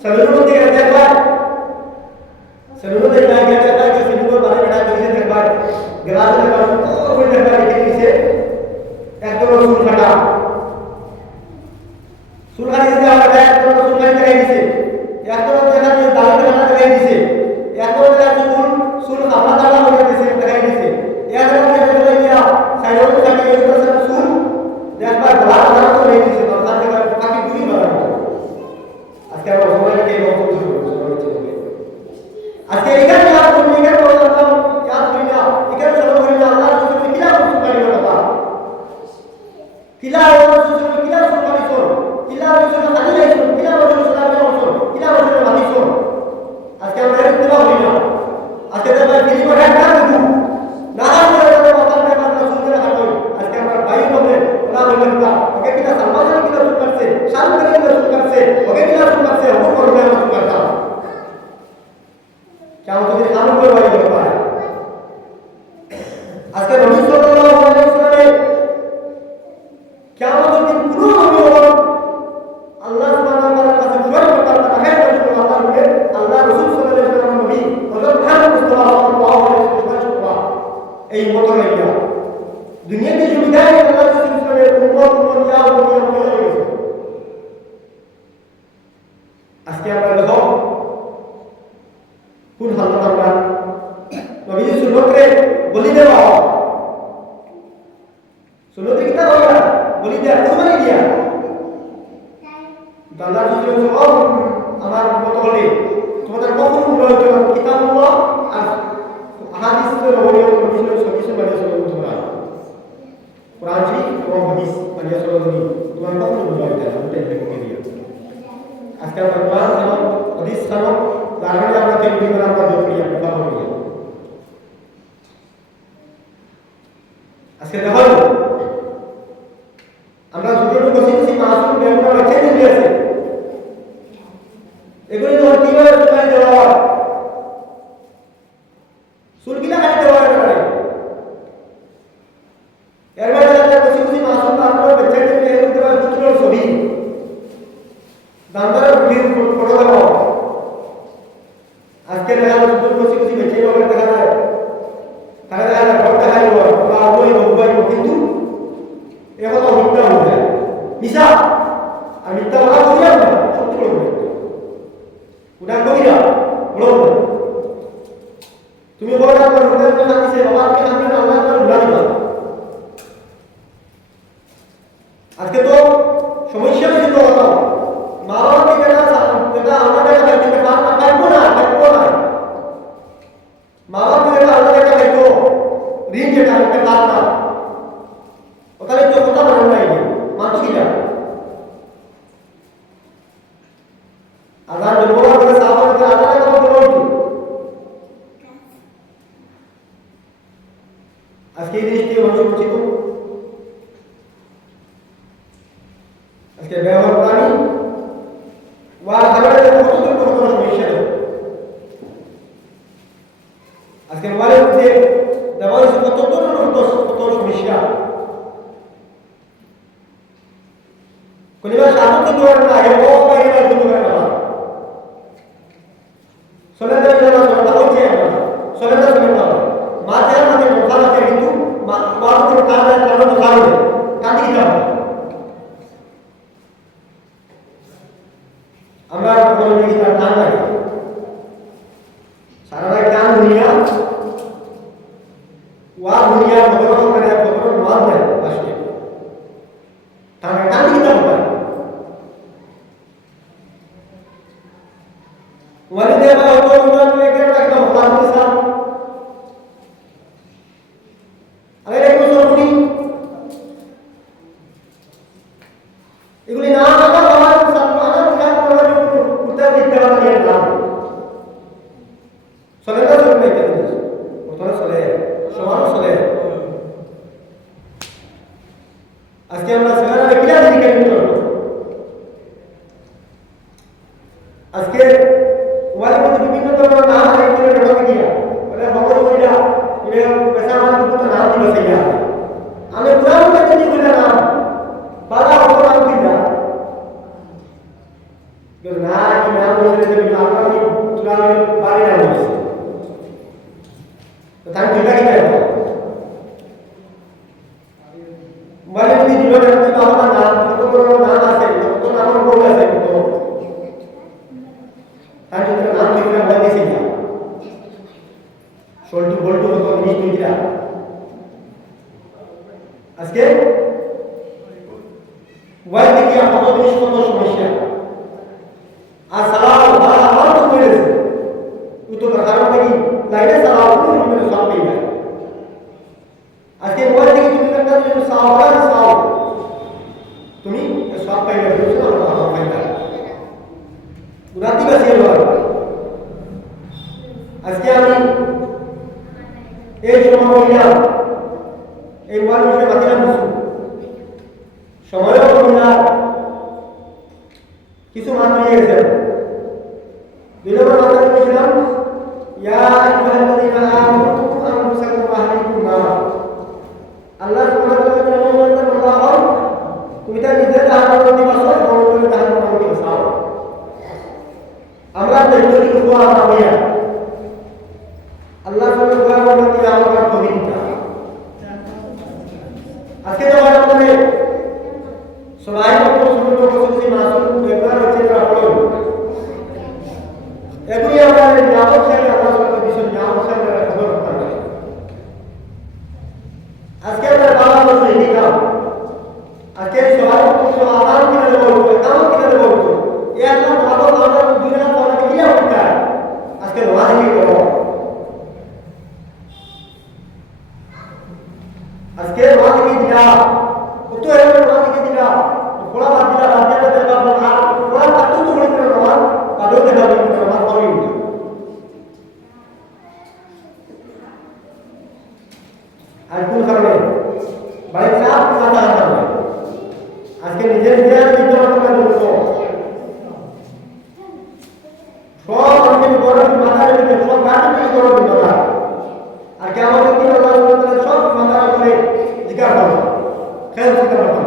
সেলুনের মধ্যে দেখবার সেলুনের মধ্যে দেখবার যে সিনেমার বারে বেড়া দিয়েছে দেখবার গ্লাসে দেখবার তো ওই দেখবার লিখে দিয়েছে একদম চুল কাটা চুল কাটি দিতে হবে একদম চুল কাটি দেখাই দিয়েছে একদম দেখা যায় দাড়ি কাটা দেখাই দিয়েছে একদম দেখা যায় চুল কাটা দাঁড়া হয়ে গেছে দেখাই দিয়েছে একদম দেখা যায় সাইডে কাটি গেছে চুল দেখবার গ্লাস দাঁড়া তো হয়ে গেছে দরকার দেখবার কাটি দুই বাড়ানো আজকে আমরা সবাইকে এই বক্তব্য শুনবো আজকে এখানে ইয়াদ করবো এখানে বললাম ইয়াদ করি না এখানে সব করি না আল্লাহ রাসূল কিলা সুপারি কথা কিলা রাসূল কিলা সুপারি শোন কিলা রাসূল খালি শোন কিলা রাসূল সাল্লাল্লাহু আলাইহি ওয়াসাল্লাম কিলা রাসূল মানি শোন আজকে আমরা এর দিবা হই না আজকে তো ভাই ফিলিম ওটা না বুঝু না করে তো কথা না কথা শুনতে না হয় আজকে আমরা ভাই বলে ওরা বলে না ওকে কিলা সালমান কিলা সুপার করছে শাহরুখ খান কিলা সুপার করছে ওকে কিলা সুপার করছে ও করবে না সুপার করতে क्या तो फिर काम कोई वाली होता है आज के नबी सल्लल्लाहु अलैहि वसल्लम ने क्या मतलब कि पूरा नबी और अल्लाह सुब्हानाहु व तआला का जुबान पर करता है रसूल अल्लाह ने अल्लाह रसूल सल्लल्लाहु अलैहि वसल्लम नबी हजरत मुहम्मद मुस्तफा सल्लल्लाहु अलैहि वसल्लम এই মত লাগিয়া দুনিয়াতে সুবিধায় আল্লাহ রাসূল সাল্লাল্লাহু আলাইহি ওয়াসাল্লাম উম্মত হয়ে গেছে আজকে আমরা দেখো কোন হালত আমরা নবীজি সুন্নতরে বলি দেওয়া সুন্নতে কিতা হইয়া বলি দেয়া কুরবানি দিয়া আল্লাহ রাসূল সব আমার মত হলে তোমাদের কখন মূল্য হইতো কিতাবুল্লাহ আর হাদিসের নবীয় নবী সহিহ বানিয়ে চলো তোমরা কোরআন শরীফ এবং হাদিস বানিয়ে চলো তোমার কখন মূল্য হইতো ওটা দেখে দিয়া আজকে আমরা কোরআন এবং হাদিস জানো তারপরে আমরা তেল দিয়ে আমরা জড়িয়ে আমরা বলি আজকে দেখো আমরা ছোট ছোট বসে মাসুম বেগুনা বাচ্চা নিয়ে আছে এগুলো তো কিভাবে সুপারি দেওয়া হয় সুলকিলা কাটি দেওয়া হয় না এরবার আমরা বসে মাসুম আমরা বাচ্চা নিয়ে এগুলো দেওয়া পুত্রের ছবি দামদার ফটো দেওয়া আজকে দেখা যায় দুটো বসে বসে বেঁচে যাওয়ার দেখা যায় তারা দেখা যায় ঘরটা খালি হয় বা ওই রোববার কিন্তু এখন মিথ্যা হয়ে যায় মিশা আর মিথ্যা বলা করিয়া না সত্যি বলবে ওটা করিয়া বলো না তুমি বলো না তোমার রোগের কথা দিছে বাবা আপনি শান্তি না আল্লাহ তোমার উড়া দিবা আজকে তো সমস্যা হয়েছে তো কথা মা বাবা যেটা আমাদের কাছে পারবো না মা বাবা যেটা আল্লাহ দেখা খাইতো ঋণ যেটা একটা কাজ না ওখানে তো কথা বলো নাই মাতো কিনা আল্লাহ বলবো করে সাহাবা করে আল্লাহ কথা বলো আজকে এই জিনিসটি মানুষ উচিত আজকে ব্যবহার প্রাণী ওয়া হাজারে কত সমস্যা আজকে মোবাইলের মধ্যে দেওয়া হয়েছে কত সমস্যা কোনবার সাধুকে দৌড় না আগে ও বাইরে না কিন্তু করে না সোনা দেওয়া না সোনা হচ্ছে সোনা মা দেওয়া মানে মোখা আছে কিন্তু মা তো কাজ কারণ তো কারণ কাঁদি দাও আমরা কোনো জিনিস তার কান নাই সারা রাত কান দুনিয়া ওয়া দুনিয়া ভগবান মানে ভগবান ওয়াজ নাই আসলে তার কান দিতে হবে ওয়ালি দেবা হতো উনার লেগে একদম ফালতু সাম মানুষ চলে আজকে আমরা সেখানে কিনা দিকে আজকে ওয়ালের মধ্যে বিভিন্ন ধরনের নাম আছে এগুলো ঢোকে গিয়া বলে ভগবান বলিয়া এটা পেশা আমার তো নাম দিল সেইয়া আমি পুরানো কাছে দিয়ে বলে নাম বাবা অত নাম দিলা না কি নাম বলে যে আপনার পুরানো বাড়ি নাম বলেছে তো তাই দুইটা কি করবো মানে যদি জীবনে যদি আমার নাম কত বড় নাম আছে কত নাম বড় আছে কত তাই যদি নাম দিলে বলে দিছি না সল্টু বল্টু কত জিনিস দিলা আজকে ওয়াই থেকে কত জিনিস কত সমস্যা আর সালাম বাবা আমার তো করেছে তুই তো কারণ কি লাইনে সালাম তুমি সব পেয়ে যায় আজকে ওয়াই থেকে তুমি একটা যদি সাওয়ার সাও তুমি সব পাই না বুঝছো না আমার পাই না রাতি বাসে এবার আজকে আমি এই সময় বললাম এই ওয়ার বিষয়ে বাতিলাম সময়ও বললাম কিছু মান নিয়ে গেছেন দুই নম্বর মাত্রা বলছিলাম ইয়া আইয়ুহাল্লাযীনা আমানু আনফুসাকুম ওয়া আহলিকুম নারা আল্লাহ সুবহানাহু ওয়া তাআলা বলেন তুমি তার নিজের জাহান্নাম থেকে বাঁচাও এবং তুমি জাহান্নাম থেকে বাঁচাও আমরা তৈরি করব আমরা আল্লাহ সুবহানাহু ওয়া তাআলা আমাদের কবিতা আজকে তো আমাদের সবাই তো ছোট ছোট কিছু মাসুম একবার হচ্ছে রাখলো এগুলি আমাদের নিয়ামত থেকে আল্লাহ সুবহানাহু ভীষণ নিয়ামত থেকে খবর করতে আজকে আমরা বাবা বলছি এই কাম আজকে সবাই তো আদান কিনে বলতো কাম কিনে বলতো এই আল্লাহ ভালো আমাদের দুনিয়া তো অনেক কি হচ্ছে আজকে নামাজ কি করব আজকে নামাজ কি দিলা কত এর নামাজ কি দিলা পড়া বাদ দিলা বাদ দিলা দেবা না পড়া কত তো বলে দিলা নামাজ কালো দেবা নামাজ পড়ি আর কোন কারণে ভাই সাহেব কথা আছে আজকে নিজের নিজের বিদ্যমান করে বলতো সব আমি বড় মাথায় রেখে সব গাড়ি থেকে বড় বিপদ আর কে আমাদের কি আল্লাহ সুবহানাহু সব মাথার উপরে জিজ্ঞাসা করো খেয়াল করতে পারতাম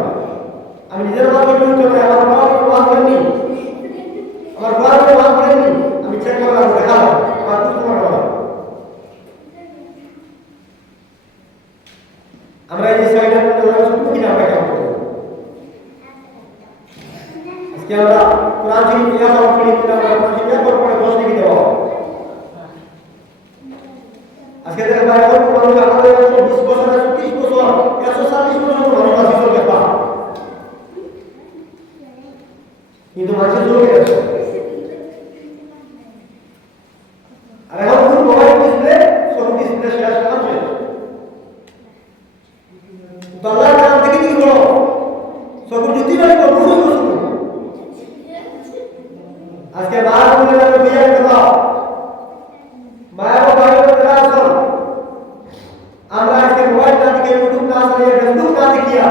আমি নিজের মাথায় বলতে হবে আমার বাবা ওয়াজ করেনি আমার বাবা ওয়াজ করেনি আমি চেক করলাম দেখালাম আমার কিছু করবো আমরা এই সাইডের মধ্যে আমরা শুধু কিনা আমরা কাম করব আজকে আমরা কোরআন শরীফ নিয়ে আমরা পড়ি কিনা আমরা কোরআন শরীফ পড়ে পড়ে দোষ লিখে দেব আজকে দেখা যায় কোন মানুষ আমাদের 120 বছর 130 বছর 140 বছর মানুষ আছে চলবে পা কিন্তু মানুষ চলে গেছে আর এখন কোন মোবাইল ডিসপ্লে সব ডিসপ্লে শেয়ার করা হচ্ছে আল্লাহর নাম থেকে কি করো সব জুতি বাড়ি করো আজকে বাদ বলে না বিয়ে করো মায়া মোবাইল করে আসো আমরা আজকে মোবাইল না থেকে ইউটিউব না চালিয়ে ফেসবুক না দেখিয়া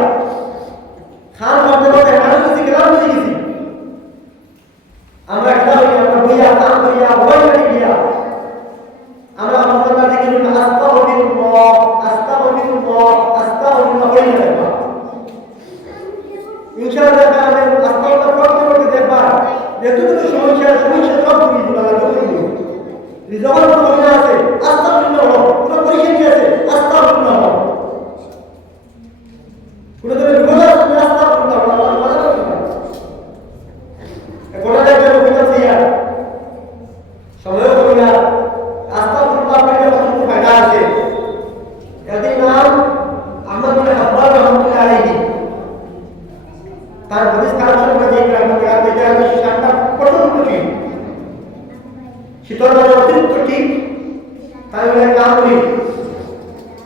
খান করতে করতে মানুষ শিখলাম বুঝে গেছি আমরা খেলা হই আমরা বইয়া কাম করিয়া মোবাইল না দেখিয়া আমরা আমাদের থেকে আস্তাগফিরুল্লাহ আস্তাগফিরুল্লাহ আস্তাগফিরুল্লাহ বলি না ইনশাআল্লাহ তাআলা আস্তাগফিরুল্লাহ করতে করতে দেখবা যতটুকু সমস্যা সব দূর হয়ে যাবে রিজওয়ান বলে আছে আস্তাগফিরুল্লাহ পুরো পরিষ্কার কি আছে আস্তাগফিরুল্লাহ পুরো ধরে বিপদ আছে আস্তাগফিরুল্লাহ কোটা দেখবে বিপদ দিয়া সময় করিয়া আস্তাগফিরুল্লাহ পড়লে কতটুকু ফায়দা আছে এদের নাম আহমদ বিন হাব্বান রাহমাতুল্লাহ আলাইহি তার হাদিস কালেকশন করে যে গ্রামে এটা আমি সাতটা প্রথম ঠিক শীতল বাজার অতিরিক্ত ঠিক তাই বলে কাম করি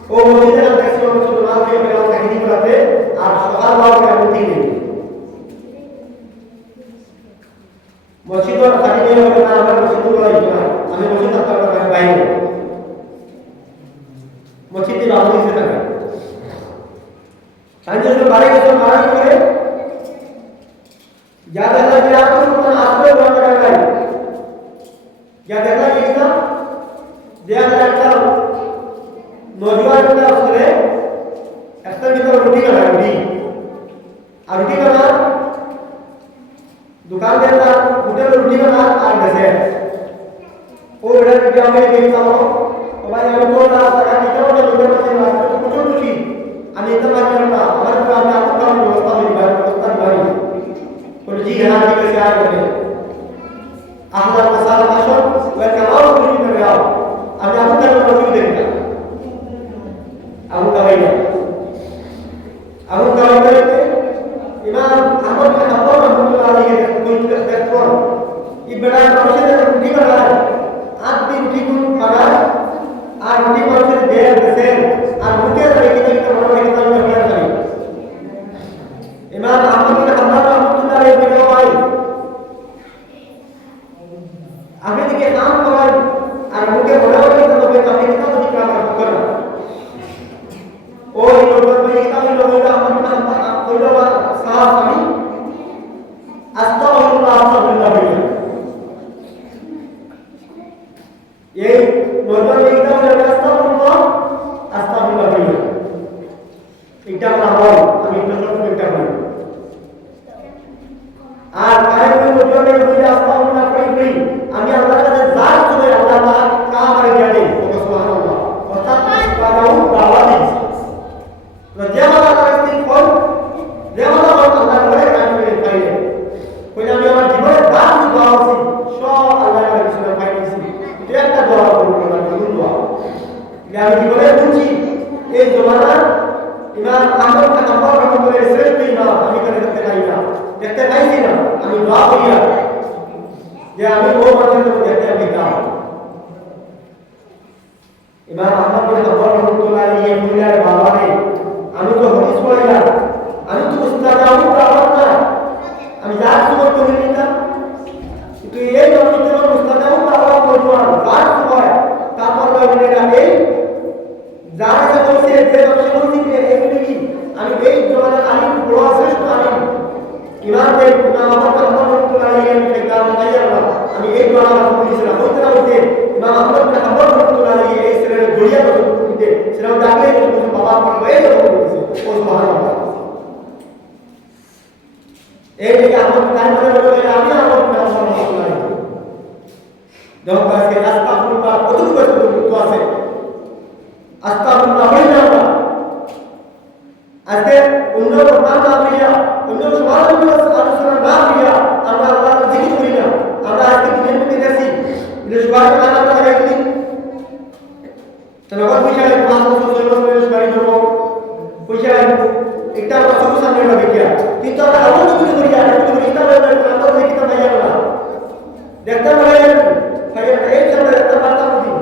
ও মসজিদের দেখছি মুসলমান কে মেলা কাহিনী করাতে আর সকাল বারোটা আমি ঠিক নেই মসজিদের কাহিনী হবে না আমরা মসজিদ বলাই না আমি মসজিদ আপনার বাইরে মসজিদ পরিস্থিতি ভালো হয়েছে থাকে তাই জন্য বাড়ি গেছে মারা করে যা দেখা যায় আপনার আসলে বন্ধ করা যায় যা দেখা যায় না দেখা একটা নজওয়ানটা আসলে একটা ভিতরে রুটি বানায় রুটি আর রুটি বানা दुकान के अंदर होटल रोटी बना और बेचे वो इधर क्या मैं देखता हूँ और भाई हम तो ना सका निकलो ना निकलो ना नहीं रास्ते तो कुछ कुछ ही अनेक बार करना हमारे काम में आपको काम व्यवस्था हुई बात व्यवस्था नहीं और जी हाँ जी कैसे आए बने आखिर मसाल माशो वह कमाओ कुछ नहीं कर रहा हमें आपको काम रोटी देंगे आपको कमाई करते इमाम अहमद बिन हंबल रहमतुल्लाह अलैहि कोई देखोन ये बड़ा रोशे ने रोटी बना आज भी रोटी को बना आज रोटी पर से देर से आज मुझे लगे कि तो बड़ा एक तरह का करी इमाम अहमद बिन हंबल रहमतुल्लाह अलैहि ने भाई आगे के काम करें और मुझे बड़ा बड़ा तो कोई काम नहीं तो क्या करना और ये लोग में एक काम लोगों का अहमद बिन हंबल कोई लोग साहब कभी अस्तगफिरुल्लाह अस्तगफिरुल्लाह ये नॉर्मल एकदम अस्तगफिरुल्लाह अस्तगफिरुल्लाह এটা আমরা হয় আমি একটা ছোট একটা বলি আর কারে কোন বলবে বলি আস্তাগফিরুল্লাহ করি আমি আল্লাহর কাছে জাত করে আল্লাহ পাক কাম করে দেই সুবহানাল্লাহ অর্থাৎ কারাও দাওয়া দিয়েছে তো যেমন আল্লাহর ইস্তিগফার যেমন আল্লাহ করে কাজ করে পাইলে কই আমি আমার জীবনে দান দোয়া আছে সব আল্লাহর কাছে পাইছি এটা একটা দোয়া করব না দোয়া আমি জীবনে বুঝি এই জমানা ইমাম আহমদ বিন হাম্বল রহমাতুল্লাহ শ্রেষ্ঠ ইমাম আমি করে দেখতে পাই না দেখতে পাইছি না আমি দোয়া করি যে আমি ও মানুষের দেখতে পেতাম ইমাম আহমদ বিন হাম্বল রহমাতুল্লাহ এই মহিলার বাবা রে আমি তো হাদিস পড়াইলাম আমি তো উস্তাদ আবু বাবা না আমি যা কিছু করে নিতাম কিন্তু এই জন্য উস্তাদ আবু বাবা বললাম কাজ হয় তারপর বলে এই যারা যা বলছে যে ব্যবসা বলছি যে এইগুলি কি আমি এই জমানা আলিম বড় শ্রেষ্ঠ আলিম ইমামদের ইমাম আহমদ বিন হাম্বল রহমাতুল্লাহ আলাইহি কিতাব তাইয়ারা আমি এই জমানা বলেছিলাম বলতে না বলতে ইমাম আহমদ বিন হাম্বল রহমাতুল্লাহ আলাইহি এই ছেলের জড়িয়া বলতে সেটাও ডাকলে বাবা পড়বে এই কথা বলেছে ও সুবহানাল্লাহ এই যে আহমদ তাই বলে বলে আমি আহমদ বিন হাম্বল রহমাতুল্লাহ আলাইহি যখন কাছে আস্তাগফিরুল্লাহ কতটুকু আছে আস্তাগফিরুল্লাহ বলি না আজকে অন্য নাম না দিয়া অন্য সুবহানাল্লাহ আলোচনা না দিয়া আমরা আল্লাহর জিকির করি না আমরা আজকে দিনের মধ্যে দেখছি যে সুবহানাল্লাহ আমরা লাগাই দিই তাহলে কত পয়সা 5 বছর 6 বছরের সুবহানাল্লাহ ধরব পয়সা একটা আমরা সব সামনে লাগে কি কিন্তু আমরা আল্লাহর জিকির করি আর কিছু করি না আমরা ওই কিতাব নাই আমরা দেখতে পাই এই চলতে একটা বার্তা দিই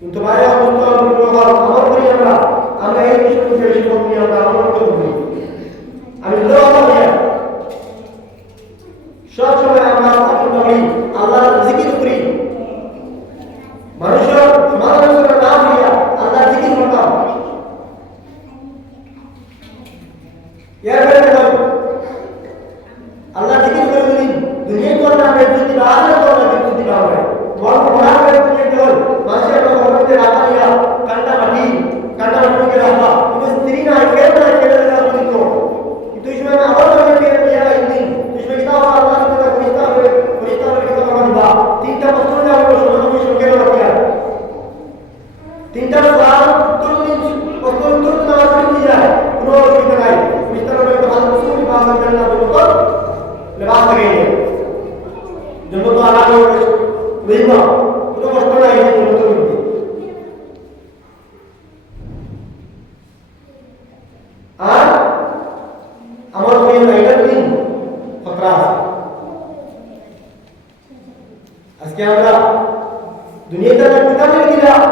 কিন্তু ভাই আমার করি আমরা এই বিষয়গুলো শিক্ষক নিয়ে আমরা আমল করি আমি দোয়া করি সব সময় আমরা আল্লাহর জিকির করি মানুষের সমালোচনা না করিয়া আল্লাহর জিকির করতাম এরপরে আল্লাহর জিকির করে দিন দুনিয়ায় করলে আমরা যদি আগে করলে যদি না হয় বড় বড় করে দিতে হয় মানুষের কথা রাখাইয়া কান্না মাটি কে রাখা কিন্তু স্ত্রী না খেলে দেওয়া কিন্তু কিন্তু এই সময় আবার আমাকে একদিন এই সময় কিতাব আল্লাহ তাআলা ফরিস্তা করে কিতাব দিবা তিনটা বছর যা হলো সমাজে সঙ্গে রাখিয়া তিনটা সওয়াল উত্তর না আসলে যায় কোনো অসুবিধা নাই ফরিস্তা করে তো ভালো সুবি বাসা করনা বলতো লেবাস লাগে জন্য তো আলাদা হইবা কোনো কষ্ট নাই এই জন্য তো আর আমার ওই নাইটার দিন খতরা আছে আজকে আমরা দুনিয়াতে কিতাবের কিতাব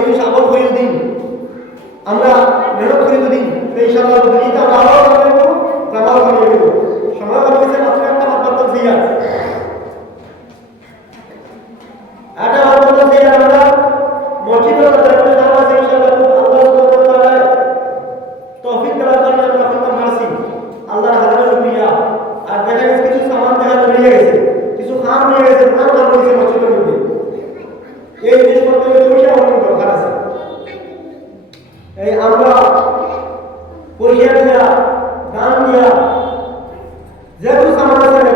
যদি সাবল করে দিন আমরা মেহনত করে দিন ইনশাআল্লাহ দুনিয়াতে আমরা আরো করব জামাল করে দেব সময় বলতেছে মাত্র একটা মাত্র দিয়া এটা বলতে যে আমরা মসজিদের মধ্যে নামাজ ইনশাআল্লাহ আল্লাহ সুবহানাহু ওয়া তাআলা তৌফিক দেওয়ার জন্য আমরা খতম করছি আল্লাহর হাজার শুকরিয়া আর দেখা গেছে কিছু সামান দেখা নিয়ে গেছে কিছু খাম নিয়ে গেছে খাম খাম হয়েছে মসজিদের মধ্যে এই জিনিসপত্র পয়সা অনেক দরকার আছে এই আমরা পয়সা দিয়া দান দিয়া যেহেতু সামান আছে